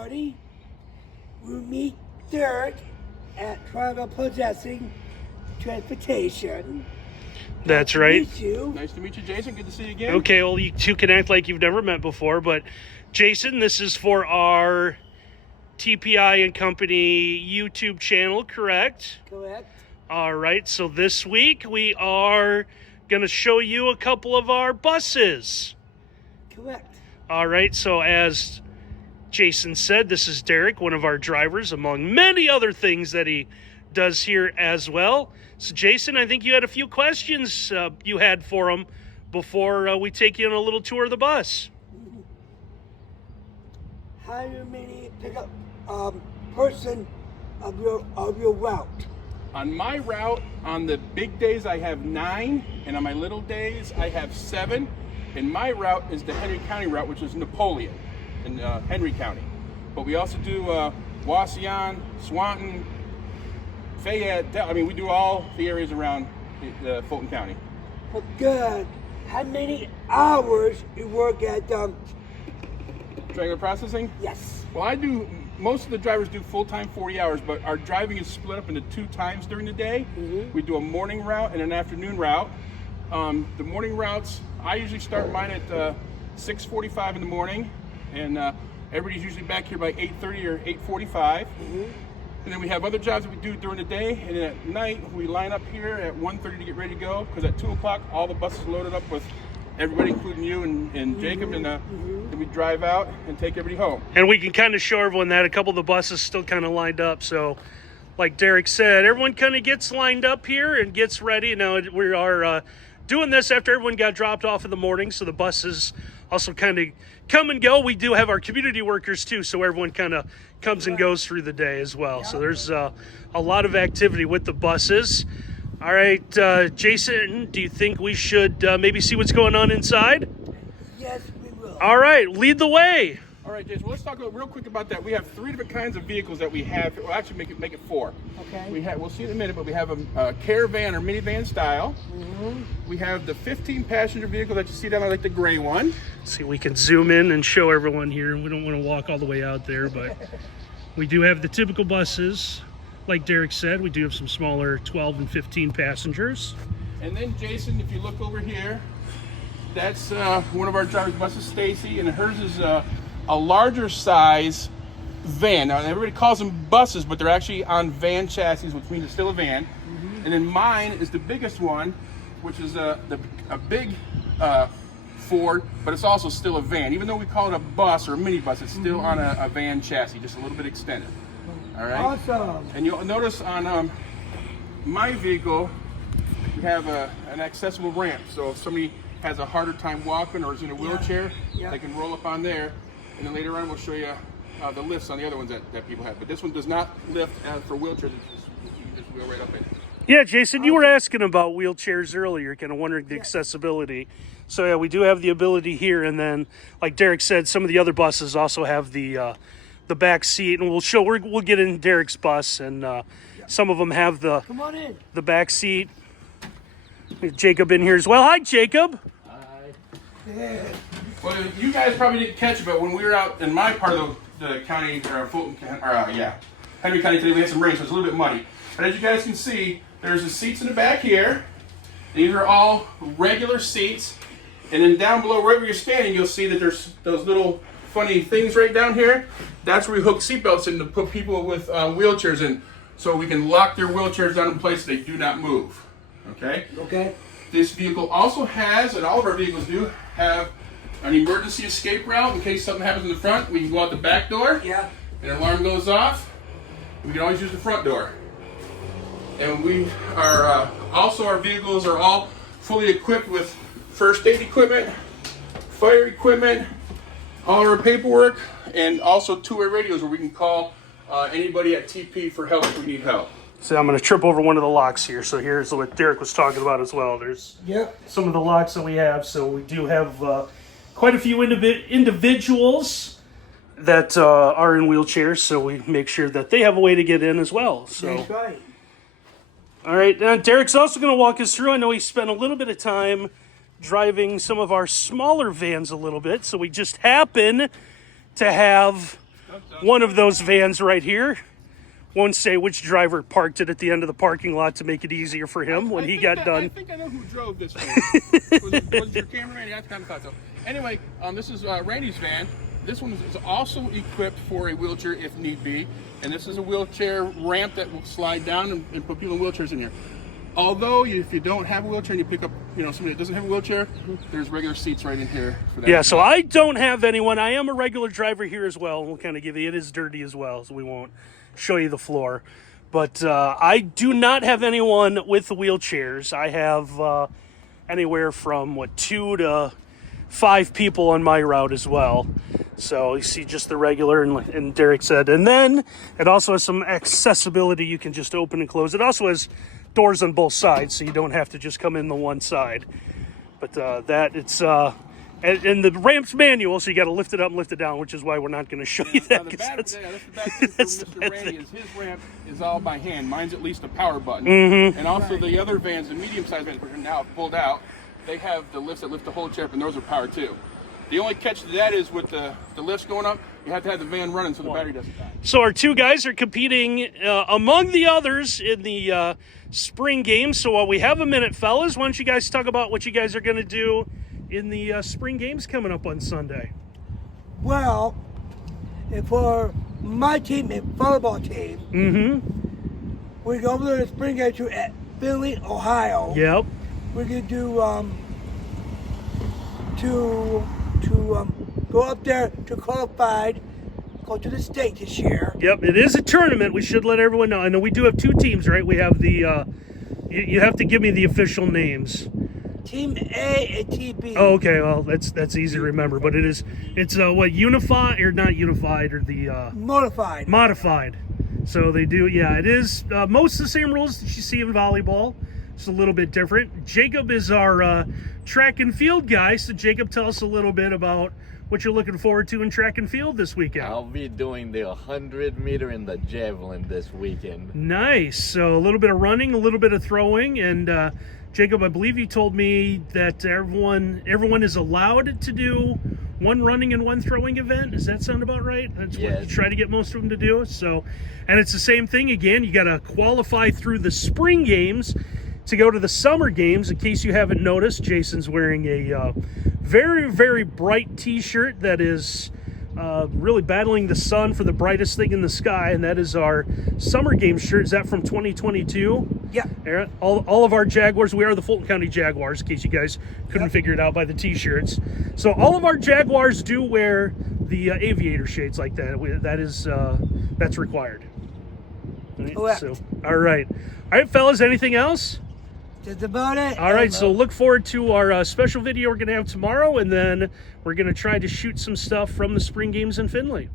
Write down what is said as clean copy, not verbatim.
everybody. We meet Derek at Travel Possessing Transportation. That's right. Nice to meet you, Jason. Good to see you again. Okay, well, you two can act like you've never met before, but Jason, this is for our TPI and Company YouTube channel, correct? Correct. All right, so this week we are going to show you a couple of our buses. Correct. All right, so as Jason said, this is Derek, one of our drivers, among many other things that he does here as well. So, Jason, I think you had a few questions you had for him before we take you on a little tour of the bus. How many pickup person of your route? On my route, on the big days, I have 9, and on my little days, I have 7. And my route is the Henry County route, which is Napoleon in Henry County. But we also do Wauseon, Swanton, Fayette. I mean, we do all the areas around Fulton County. Well, good. How many hours you work at Triangular processing? Yes. Well, most of the drivers do full-time 40 hours, but our driving is split up into 2 times during the day. Mm-hmm. We do a morning route and an afternoon route. The morning routes, I usually start mine at 6:45 in the morning, and everybody's usually back here by 8:30 or 8:45. Mm-hmm. And then we have other jobs that we do during the day, and then at night we line up here at 1:30 to get ready to go, because at 2 o'clock all the buses loaded up with everybody, including you and Jacob, and then we drive out and take everybody home. And we can kind of show everyone that a couple of the buses still kind of lined up. So, like Derek said, everyone kind of gets lined up here and gets ready. Now, we are doing this after everyone got dropped off in the morning, so the buses also kind of come and go. We do have our community workers, too, so everyone kind of comes and goes through the day as well. So there's a lot of activity with the buses. All right, Jason, do you think we should maybe see what's going on inside? Yes, we will. All right, lead the way. All right, Jason, well, let's talk real quick about that. We have 3 different kinds of vehicles that we have. We'll actually make it 4. Okay. We'll see in a minute, but we have a caravan or minivan style. Mm-hmm. We have the 15-passenger vehicle that you see down there, like the gray one. See, we can zoom in and show everyone here. We don't want to walk all the way out there, but we do have the typical buses. Like Derek said, we do have some smaller 12 and 15 passengers. And then, Jason, if you look over here, that's one of our driver's buses, Stacy, and hers is a larger size van. Now, everybody calls them buses, but they're actually on van chassis, which means it's still a van. Mm-hmm. And then mine is the biggest one, which is a big Ford, but it's also still a van. Even though we call it a bus or a minibus, it's still on a van chassis, just a little bit extended. All right. Awesome. And you'll notice on my vehicle, we have an accessible ramp. So if somebody has a harder time walking or is in a wheelchair, they can roll up on there. And then later on, we'll show you the lifts on the other ones that people have. But this one does not lift for wheelchairs. You just wheel right up in. Yeah, Jason, you were asking about wheelchairs earlier, kind of wondering the accessibility. So yeah, we do have the ability here, and then, like Derek said, some of the other buses also have the back seat, and we'll get in Derek's bus, and some of them have the Come on in. the back seat. Jacob in here as well. Hi, Jacob. Yeah. Well, you guys probably didn't catch it, but when we were out in my part of the county, or Fulton, Henry County today, we had some rain, so it's a little bit muddy. But as you guys can see, there's the seats in the back here. These are all regular seats. And then down below, wherever you're standing, you'll see that there's those little funny things right down here. That's where we hook seatbelts in to put people with wheelchairs in, so we can lock their wheelchairs down in place so they do not move. Okay? Okay. This vehicle also has, and all of our vehicles do, have an emergency escape route in case something happens in the front. We can go out the back door. Yeah. And an alarm goes off. We can always use the front door. And we are also, our vehicles are all fully equipped with first aid equipment, fire equipment, all our paperwork, and also two-way radios where we can call anybody at TP for help if we need help. So I'm going to trip over one of the locks here. So here's what Derek was talking about as well. There's some of the locks that we have. So we do have quite a few individuals that are in wheelchairs. So we make sure that they have a way to get in as well. So. That's right. All right. Now Derek's also going to walk us through. I know he spent a little bit of time driving some of our smaller vans a little bit. So we just happen to have one of those vans right here. Won't say which driver parked it at the end of the parking lot to make it easier for him when he got done. I think I know who drove this one. was it your cameraman? Yeah, I kind of thought so. Anyway, this is Randy's van. This one is also equipped for a wheelchair if need be. And this is a wheelchair ramp that will slide down and put people in wheelchairs in here. Although, if you don't have a wheelchair and you pick up, somebody that doesn't have a wheelchair, there's regular seats right in here for that. Yeah, so I don't have anyone. I am a regular driver here as well. We'll kind of give you, it is dirty as well, so we won't show you the floor. But I do not have anyone with wheelchairs. I have anywhere from, 2 to 5 people on my route as well. So you see just the regular, and Derek said. And then it also has some accessibility. You can just open and close. It also has doors on both sides, so you don't have to just come in the one side. But and the ramp's manual, so you got to lift it up and lift it down, which is why we're not going to show you that. That's the bad thing for Mr. Randy is his ramp is all by hand. Mine's at least a power button. And also the other vans, the medium-sized vans, which are now pulled out, they have the lifts that lift the whole chair up, and those are powered too. The only catch to that is with the lifts going up, you have to have the van running so the battery doesn't die. So our 2 guys are competing among the others in the spring games. So while we have a minute, fellas, why don't you guys talk about what you guys are going to do in the spring games coming up on Sunday? Well, for my team and volleyball team, we go over to the spring game at Findlay, Ohio. Yep. We're gonna do go up there to qualified, go to the state this year. Yep, it is a tournament. We should let everyone know. I know we do have 2 teams, right? We have the you have to give me the official names. Team A and Team B. Oh, okay. Well, that's easy to remember. But it's unified or not unified, or the modified. Modified. So they do. Yeah, it is most of the same rules that you see in volleyball. It's a little bit different. Jacob is our track and field guy. So Jacob, tell us a little bit about what you're looking forward to in track and field this weekend. I'll be doing the 100-meter and the javelin this weekend. Nice. So a little bit of running, a little bit of throwing, and Jacob, I believe you told me that everyone is allowed to do 1 running and 1 throwing event. Does that sound about right? That's what you try to get most of them to do. So, and it's the same thing again. You got to qualify through the spring games to go to the summer games. In case you haven't noticed, Jason's wearing a very, very bright t-shirt that is really battling the sun for the brightest thing in the sky, and that is our summer game shirt. Is that from 2022? Yeah. All of our Jaguars, we are the Fulton County Jaguars, in case you guys couldn't figure it out by the t-shirts. So all of our Jaguars do wear the aviator shades like that. That's required. Correct. So, all right, fellas, anything else? That's about it. All right, so look forward to our special video we're going to have tomorrow, and then we're going to try to shoot some stuff from the spring games in Findlay.